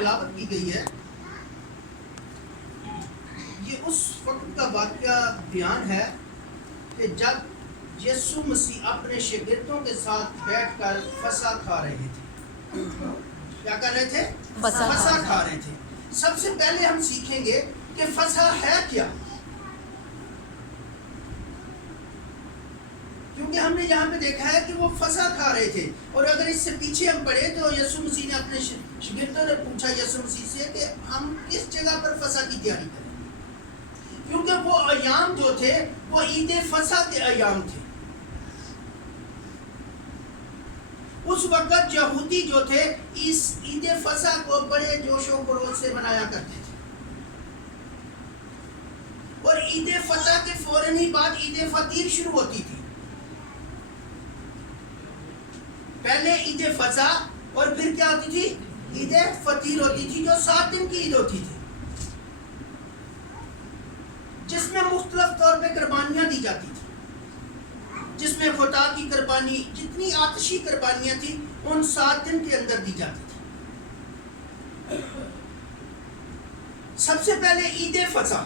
تلاوت کی گئی ہے یہ اس وقت کا واقعہ بیان ہے کہ جب یسوع مسیح اپنے شاگردوں کے ساتھ بیٹھ کر فسح کھا رہے تھے. کیا کر رہے تھے؟ فسح کھا رہے تھے. سب سے پہلے ہم سیکھیں گے کہ فسح ہے کیا، کیونکہ ہم نے یہاں پہ دیکھا ہے کہ وہ فسح کھا رہے تھے. اور اگر اس سے پیچھے ہم پڑھیں تو یسوع مسیح نے اپنے شاگردوں نے پوچھا یسوع مسیح سے کہ ہم کس جگہ پر فسح کی تیاری کریں، کیونکہ وہ ایام جو تھے وہ عید فسح کے ایام تھے. اس وقت یہودی جو تھے اس عید فسح کو بڑے جوش و خروش سے منایا کرتے تھے، اور عید فطر کے فوراً ہی بعد عید فطیر شروع ہوتی تھی. پہلے عید فسح اور پھر کیا ہوتی تھی؟ عید فطیر ہوتی تھی، جو 7 دن کی عید ہوتی تھی، جس میں مختلف طور پہ قربانیاں دی جاتی تھی، جس میں خطا کی قربانی، جتنی آتشی قربانیاں تھیں ان 7 دن کے اندر دی جاتی تھی. سب سے پہلے عید فسح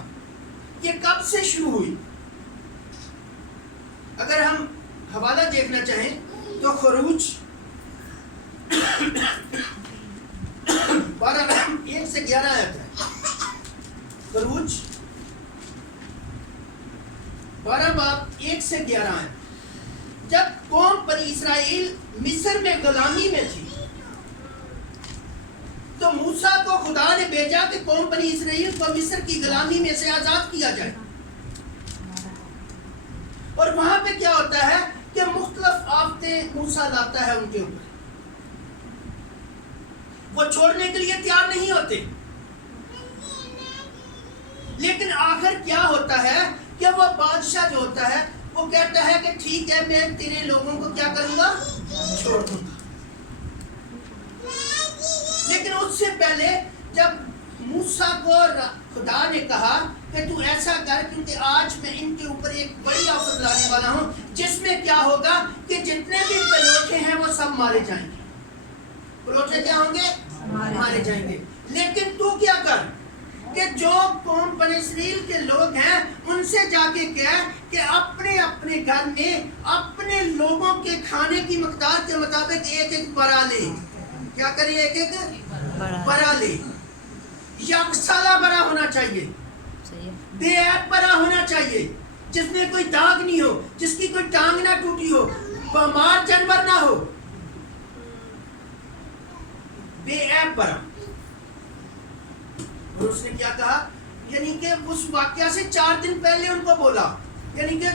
یہ کب سے شروع ہوئی؟ اگر ہم حوالہ دیکھنا چاہیں تو خروج 1 سے 11 آیت ہے. خروج 12 باب 1 سے 11 آیت. جب قوم بنی اسرائیل مصر میں غلامی میں تھی تو موسیٰ کو خدا نے بھیجا کہ قوم بنی اسرائیل کو مصر کی غلامی میں سے آزاد کیا جائے. اور وہاں پہ کیا ہوتا ہے کہ مختلف آفتیں موسیٰ لاتا ہے ان کے اوپر، وہ چھوڑنے کے لیے تیار نہیں ہوتے. لیکن آخر کیا ہوتا ہے کہ وہ بادشاہ جو ہوتا ہے وہ کہتا ہے کہ ٹھیک ہے میں تیرے لوگوں کو کیا کروں گا؟ چھوڑ دوں گا. لیکن اس سے پہلے جب موسیٰ کو خدا نے کہا کہ تو ایسا کر، کیونکہ آج میں ان کے اوپر ایک بڑی آفت لانے والا ہوں جس میں کیا ہوگا کہ جتنے بھی پلوٹے ہیں وہ سب مارے جائیں گے. پلوٹے کیا ہوں گے؟ مارے جائیں گے. لیکن تو کیا کر کہ جو قوم بنی اسرائیل کے لوگ ہیں ان سے جا کے کہہ کہ اپنے اپنے گھر میں اپنے لوگوں کے کھانے کی مقدار کے مطابق ایک برا لے. کیا کرے؟ ایک برا لے. یکسالہ برا ہونا چاہیے، بے عیب برا ہونا چاہیے، جس میں کوئی داغ نہیں ہو، جس کی کوئی ٹانگ نہ ٹوٹی ہو، بیمار جانور نہ ہو، بے عیب برا. اور اس نے کیا کہا؟ یعنی کہ اس واقعہ سے 4 دن پہلے ان کو بولا، یعنی کہ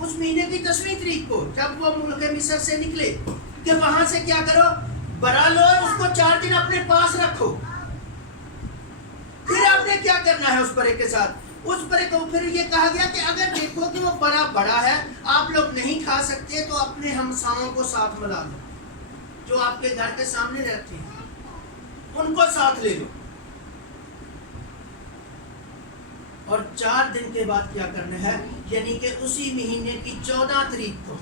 اس مہینے کی 10ویں تاریخ کو جب وہ ملک مصر سے نکلے کہ وہاں سے کیا کرو؟ برا لو، اس کو 4 دن اپنے پاس رکھو. پھر آپ نے کیا کرنا ہے اس برے کے ساتھ؟ اس برے کو پھر یہ کہا گیا کہ اگر دیکھو کہ وہ برا بڑا ہے، آپ لوگ نہیں کھا سکتے، تو اپنے ہمسایوں کو ساتھ ملا لو، جو آپ کے گھر کے سامنے رہتے ہیں ان کو ساتھ لے لو. اور 4 دن کے بعد کیا کرنا ہے؟ یعنی کہ اسی مہینے کی 14 تاریخ کو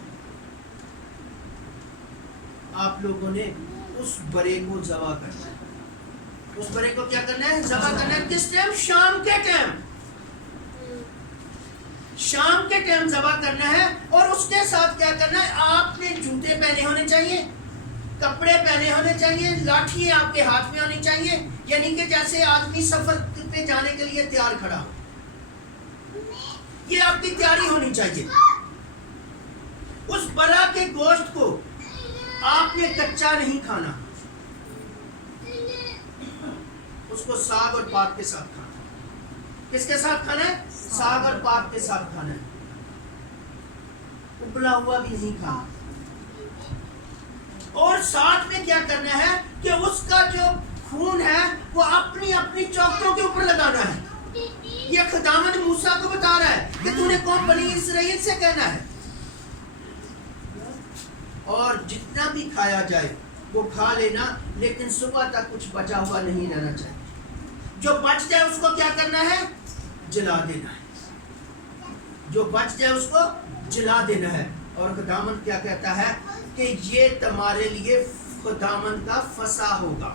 آپ لوگوں نے اس برے کو ذبح کرنا ہے. اس برے کو کیا کرنا ہے؟ ذبح کرنا ہے. کس ٹائم؟ شام کے ٹائم. شام کے ٹائم ذبح کرنا ہے. اور اس کے ساتھ کیا کرنا ہے؟ آپ نے جوتے پہنے ہونے چاہیے، کپڑے پہنے ہونے چاہیے، لاٹھی آپ کے ہاتھ میں ہونی چاہیے، یعنی کہ جیسے آدمی سفر پہ جانے کے لیے تیار کھڑا ہو. یہ آپ کی تیاری ہونی چاہیے. اس برا کے گوشت کو آپ نے کچا نہیں کھانا، اس کو ساگ اور پات کے ساتھ کھانا. کس کے ساتھ کھانا ہے؟ ساگ اور پات کے ساتھ کھانا ہے. ابلا ہوا بھی نہیں کھانا. اور ساتھ میں کیا کرنا ہے کہ اس کا جو خون ہے وہ اپنی اپنی چوکٹوں کے اوپر لگانا ہے. یہ خداوند موسیٰ کو بتا رہا ہے کہ تو نے قوم بنی اسرائیل سے کہنا ہے. اور جتنا بھی کھایا جائے وہ کھا لینا، لیکن صبح تک کچھ بچا ہوا نہیں رہنا چاہیے. جو بچ جائے اس کو کیا کرنا ہے؟ جلا دینا ہے. جو بچ جائے اس کو جلا دینا ہے. اور خداوند کیا کہتا ہے کہ یہ تمہارے لیے خداوند کا فسح ہوگا.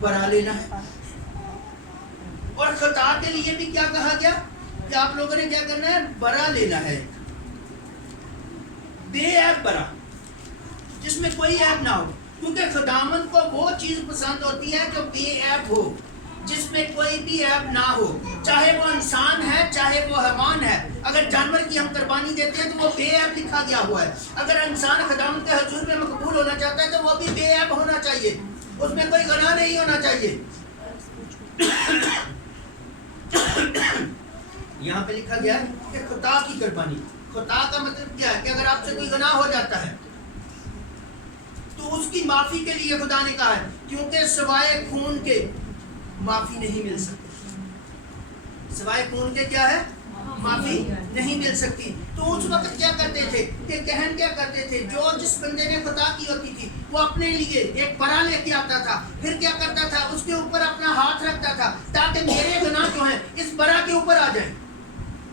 برا لینا ہے. اور خطا کے لیے بھی کیا کہا گیا کہ آپ لوگوں نے کیا کرنا ہے؟ برا لینا ہے. بے عیب برا، جس میں کوئی عیب نہ ہو، کیونکہ خداوند کو وہ چیز پسند ہوتی ہے جو بے عیب ہو، جس میں کوئی بھی عیب نہ ہو، چاہے وہ انسان ہے چاہے وہ حیوان ہے. اگر جانور کی ہم قربانی دیتے ہیں تو وہ بے عیب لکھا گیا ہوا ہے. اگر انسان خداوند کے حضور میں مقبول ہونا چاہتا ہے تو وہ بھی بے عیب ہونا چاہیے، اس میں کوئی گناہ نہیں ہونا چاہیے. یہاں پہ لکھا گیا ہے کہ خطا کی قربانی. خطا کا مطلب کیا ہے؟ کہ اگر آپ سے کوئی گناہ ہو جاتا ہے تو اس کی معافی کے لیے خدا نے کہا ہے، کیونکہ سوائے خون کے معافی نہیں مل سکتی. سوائے خون کے کیا ہے؟ معافی نہیں مل سکتی. تو اس وقت کیا کرتے تھے کہ کہن کیا کرتے تھے، جو جس بندے نے خطا کی ہوتی تھی وہ اپنے لیے ایک برا لے کے آتا تھا، پھر کیا کرتا تھا؟ اس کے اوپر اپنا ہاتھ رکھتا تھا تاکہ میرے گناہ جو ہیں اس برا کے اوپر آ جائیں.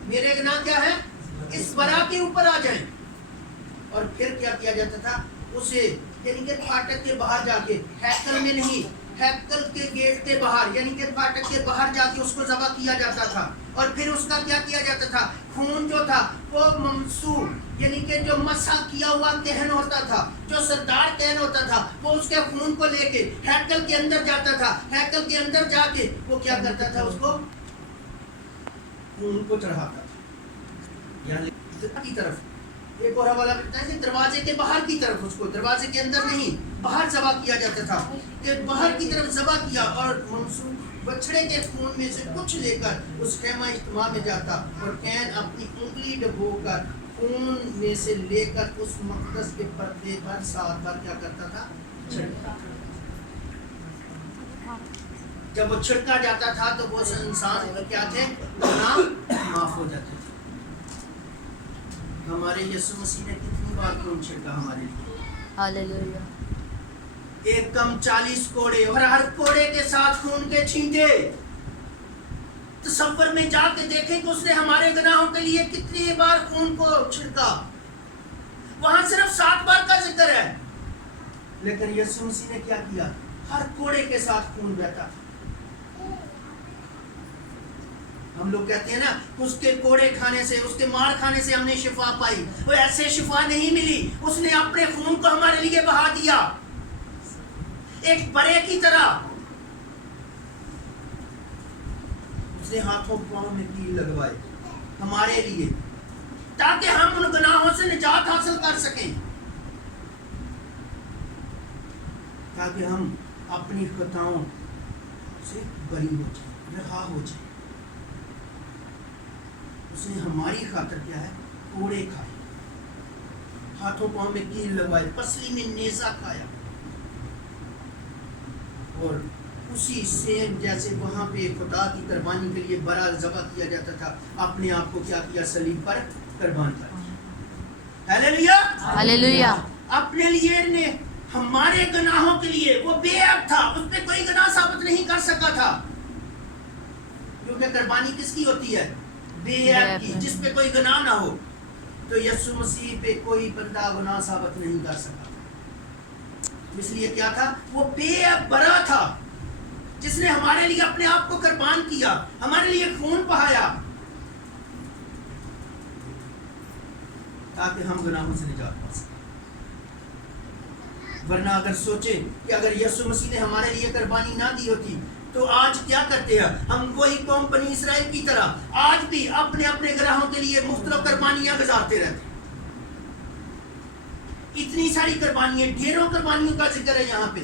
میرے گناہ کیا ہے؟ اس برا کے اوپر آ جائیں. اور پھر کیا کیا جاتا تھا؟ اسے یعنی کہ پھاٹک کے باہر جا کے، ہیکل میں نہیں، ہیکل کے گیٹ کے باہر یعنی کہ پھاٹک کے باہر جا کے اس کو ذبح کیا جاتا تھا. اور پھر اس کا کیا کیا جاتا تھا؟ خون جو تھا وہ ممسوح یعنی کہ جو مسح کیا ہوا کہن ہوتا تھا، جو سردار کہن ہوتا تھا، وہ اس کے خون کو لے کے ہیکل کے اندر جاتا تھا. ہیکل کے اندر جا کے وہ کیا کرتا تھا؟ اس کو خون کو چڑھاتا تھا. یعنی کی طرف ایک اور حوالہ ملتا ہے کہ دروازے کے باہر کی طرف، اس کو دروازے کے اندر نہیں باہر ذبح کیا جاتا تھا، کہ باہر کی طرف ذبح کیا اور منسوخ بچڑے کے خون میں سے کچھ لے کر اس خیمہ اجتماع میں جاتا اور کین اپنی انگلی ڈبو کر خون میں سے لے کر اس مقدس کے پردے پر 7 بار کیا کرتا تھا؟ چھڑکتا. جب وہ چھڑکا جاتا تھا تو وہ انسان کیا تھے؟ گناہ معاف ہو جاتے تھے. ہمارے یسوع مسیح نے کتنی بار خون چھڑکا ہمارے لیے؟ ہاللیلویہ. ایک کم 40 کوڑے اور ہر کوڑے کے ساتھ خون کے چھینٹے. تصور میں جا کے دیکھیں کہ اس نے ہمارے گناہوں کے لیے کتنی بار خون کو چھڑکا. وہاں صرف 7 بار کا ذکر ہے، لیکن یسوع مسیح نے کیا کیا؟ ہر کوڑے کے ساتھ خون بہتا. ہم لوگ کہتے ہیں نا اس کے کوڑے کھانے سے، اس کے مار کھانے سے ہم نے شفا پائی. وہ ایسے شفا نہیں ملی، اس نے اپنے خون کو ہمارے لیے بہا دیا ایک برے کی طرح. اس نے ہاتھوں پاؤں میں تیر لگوائے ہمارے لیے تاکہ ہم ان گناہوں سے نجات حاصل کر سکیں، تاکہ ہم اپنی خطاؤں سے بری ہو جائیں، رہا ہو جائیں. اس نے ہماری خاطر کیا ہے؟ کوڑے کھائے، ہاتھوں پاؤں میں کیل لگوائے، پسلی میں نیزہ کھایا. اور اسی سیم جیسے وہاں پہ خدا کی قربانی کے لیے برا ذبح کیا جاتا تھا، اپنے آپ کو کیا کیا؟ صلیب پر قربان کر دیا. ہاللیلویہ ہاللیلویہ. اپنے لیے نے ہمارے گناہوں کے لیے، وہ بے عیب تھا، اس پہ کوئی گناہ ثابت نہیں کر سکا تھا، کیونکہ قربانی کس کی ہوتی ہے؟ بے عیب کی، جس پہ کوئی گناہ نہ ہو. تو یسوع مسیح پہ کوئی بندہ گناہ ثابت نہیں کر سکا. اس لیے کیا تھا؟ وہ بے عیب برا تھا، جس نے ہمارے لیے اپنے آپ کو قربان کیا، ہمارے لیے خون بہایا تاکہ ہم گناہوں سے نجات پا سکیں. ورنہ اگر سوچیں کہ اگر یسوع مسیح نے ہمارے لیے قربانی نہ دی ہوتی تو آج کیا کرتے ہیں ہم؟ وہی قوم بنی اسرائیل کی طرح آج بھی اپنے اپنے گناہوں کے لیے مختلف قربانیاں گزارتے رہتے ہیں. اتنی ساری قربانیاں، ڈھیروں قربانیوں کا ذکر ہے یہاں پہ.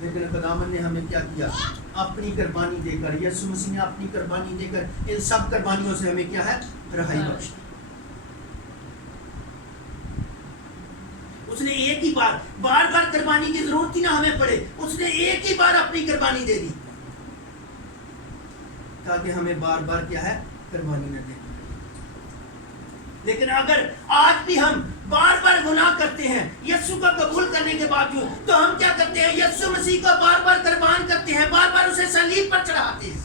لیکن خداوند نے ہمیں کیا کیا؟ اپنی قربانی دے کر، یسوع مسیح نے اپنی قربانی دے کر ان سب قربانیوں سے ہمیں کیا ہے؟ رہائی بخشی. اس نے ایک ہی بار، بار بار قربانی کی ضرورت ہی نہ ہمیں پڑے، اس نے ایک ہی بار اپنی قربانی دے دی تاکہ ہمیں بار بار کیا ہے؟ قربانی نہ دے. لیکن اگر آج بھی ہم بار بار گناہ کرتے ہیں یسوع کو قبول کرنے کے باوجود، تو ہم کیا کرتے ہیں؟ یسوع مسیح کو بار بار قربان کرتے ہیں، بار بار اسے صلیب پر چڑھاتے ہیں.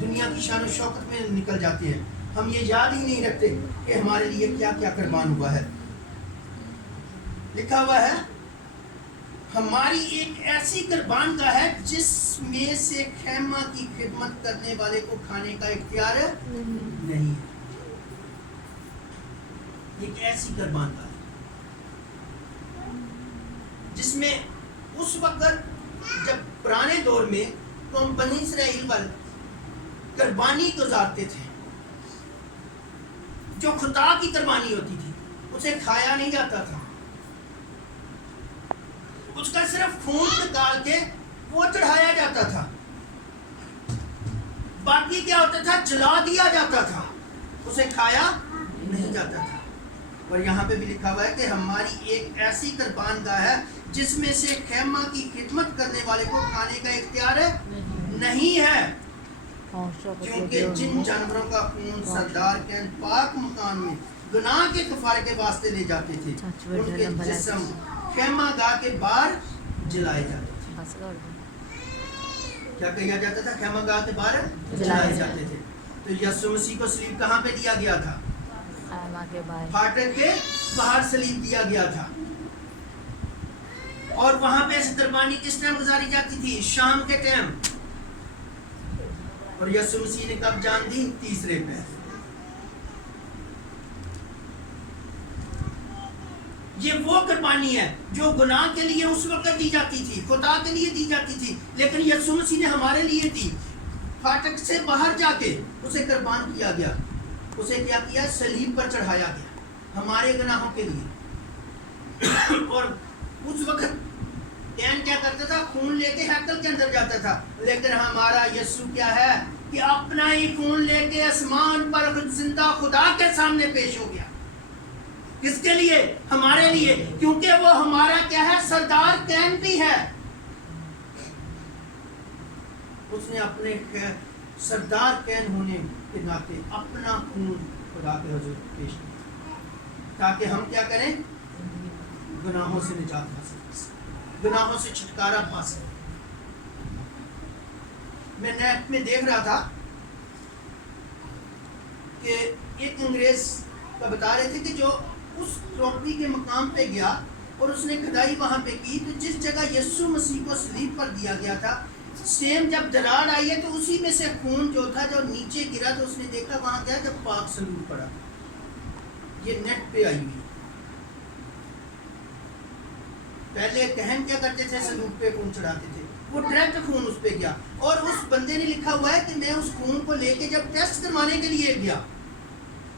دنیا کی شان و شوکت میں نکل جاتے ہیں. ہم یہ یاد ہی نہیں رکھتے کہ ہمارے لیے کیا کیا قربان ہوا ہے. لکھا ہوا ہے ہماری ایک ایسی قربان گاہ ہے جس میں سے خیمہ کی خدمت کرنے والے کو کھانے کا اختیار نہیں ہے. ایک ایسی قربان گاہ جس میں اس وقت جب پرانے دور میں قوم بنی اسرائیل والے قربانی گزارتے تھے، جو خدا کی قربانی ہوتی تھی اسے کھایا نہیں جاتا تھا، اس کا صرف خون نکال کے وہ چڑھایا جاتا تھا. باقی کیا ہوتا تھا؟ جلا دیا جاتا تھا، اسے کھایا نہیں جاتا تھا. اور یہاں پہ بھی لکھا ہوا ہے کہ ہماری ایک ایسی قربان گاہ ہے جس میں سے خیمہ کی خدمت کرنے والے کو کھانے کا اختیار نہیں ہے، کیونکہ جن جانوروں کا خون سردار کے پاک مکان میں گناہ کے کفارے کے واسطے لے جاتے تھے ان کے جسم خیمہ گاہ کے باہر جلائے جاتے تھے. کیا کہا جاتا تھا؟ خیمہ گاہ کے باہر جلائے جاتے تھے. تو یسوع مسیح کو صلیب کہاں پہ دیا گیا تھا؟ پھاٹک کے باہر صلیب دیا گیا تھا. اور وہاں پہ قربانی کس ٹائم گزاری جاتی تھی؟ شام کے ٹائم. اور یسوع مسیح نے کب جان دی؟ تیسرے پہ. یہ وہ قربانی ہے جو گناہ کے لیے اس وقت دی جاتی تھی، خدا کے لیے دی جاتی تھی، لیکن یسوع مسیح نے ہمارے لیے دی. پھاٹک سے باہر جا کے اسے قربان کیا گیا. اسے کیا کیا؟ صلیب پر چڑھایا گیا ہمارے گناہوں کے لیے. اور اس وقت کین کیا کرتا تھا؟ خون لے کے ہیکل کے اندر جاتا تھا. لیکن ہمارا یسوع کیا ہے کہ اپنا ہی خون لے کے آسمان پر زندہ خدا کے سامنے پیش ہو گیا. کس کے لیے؟ ہمارے لیے. کیونکہ وہ ہمارا کیا ہے؟ سردار کین بھی ہے. اس نے اپنے سردار کین ہونے کے ناطے اپنا خون خدا کے حضور پیش کیا تاکہ ہم کیا کریں؟ گناہوں سے نجات پا سکیں، گناہوں سے چھٹکارا پا سکیں. میں نیٹ میں دیکھ رہا تھا کہ ایک انگریز کا بتا رہے تھے کہ جو اس پراپرٹی کے مقام پہ گیا اور اس نے کھدائی وہاں پہ کی، تو جس جگہ یسوع مسیح کو صلیب پر دیا گیا تھا، سیم جب دراڑ آئی ہے تو اسی میں سے خون جو تھا جو نیچے گرا تو اس نے دیکھا وہاں گیا جب پاک صلیب پڑا. یہ نیٹ پہ آئی ہوئی. پہلے کہن کیا کرتے تھے؟ صلیب پہ خون چڑھاتے تھے، وہ ڈائریکٹ خون اس پہ گیا. اور اس بندے نے لکھا ہوا ہے کہ میں اس خون کو لے کے جب ٹیسٹ کروانے کے لیے گیا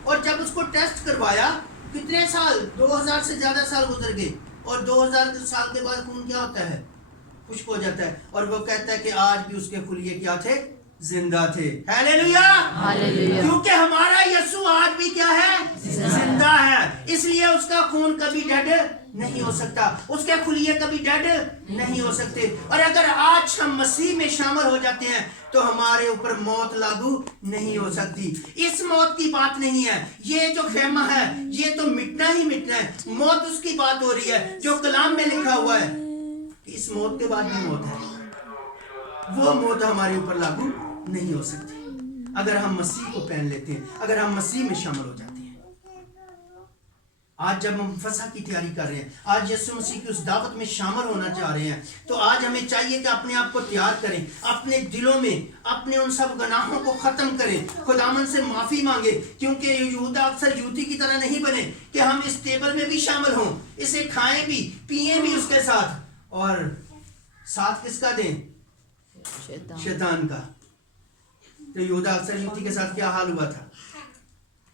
اور جب اس کو ٹیسٹ کروایا، کتنے سال؟ 2000 سے زیادہ سال گزر گئے. اور 2000 سال کے بعد خون کیا ہوتا ہے؟ خشک ہو جاتا ہے. اور وہ کہتا ہے کہ آج بھی اس کے خلیے کیا تھے؟ زندہ تھے. ہیلیلویا! کیونکہ ہمارا یسوع آج بھی کیا ہے؟ زندہ ہے. اس لیے اس کا خون کبھی ڈیڈ نہیں ہو سکتا، اس کے خلیے کبھی ڈیڈ نہیں ہو سکتے. اور اگر آج ہم مسیح میں شامل ہو جاتے ہیں تو ہمارے اوپر موت لاگو نہیں ہو سکتی. اس موت کی بات نہیں ہے. یہ جو خیمہ ہے یہ تو مٹنا ہی مٹنا ہے. موت اس کی بات ہو رہی ہے جو کلام میں لکھا ہوا ہے کہ اس موت کے بعد بھی موت ہے. وہ موت ہمارے اوپر لاگو نہیں ہو سکتی اگر ہم مسیح کو پہن لیتے ہیں، اگر ہم مسیح میں شامل ہو جاتے ہیں. آج جب ہم فصح کی تیاری کر رہے ہیں، آج یسوع مسیح کی اس دعوت میں شامل ہونا چاہ رہے ہیں، تو آج ہمیں چاہیے کہ اپنے آپ کو تیار کریں، اپنے دلوں میں اپنے ان سب گناہوں کو ختم کریں، خداوند سے معافی مانگیں. کیونکہ یہودا اکثر یہودی کی طرح نہیں بنے کہ ہم اس ٹیبل میں بھی شامل ہوں، اسے کھائیں بھی پئیں بھی اس کے ساتھ، اور ساتھ کس کا دیں؟ شیطان کا. تو یہودا اکثر یہودی کے ساتھ کیا حال ہوا تھا؟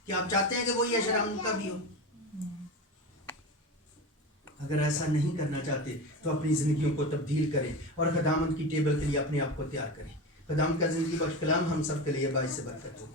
کہ آپ چاہتے ہیں کہ وہی اشرا ان کا بھی ہو؟ اگر ایسا نہیں کرنا چاہتے تو اپنی زندگیوں کو تبدیل کریں اور خداوند کی ٹیبل کے لیے اپنے آپ کو تیار کریں. خداوند کا زندگی بخش کلام ہم سب کے لیے باعث برکت ہو.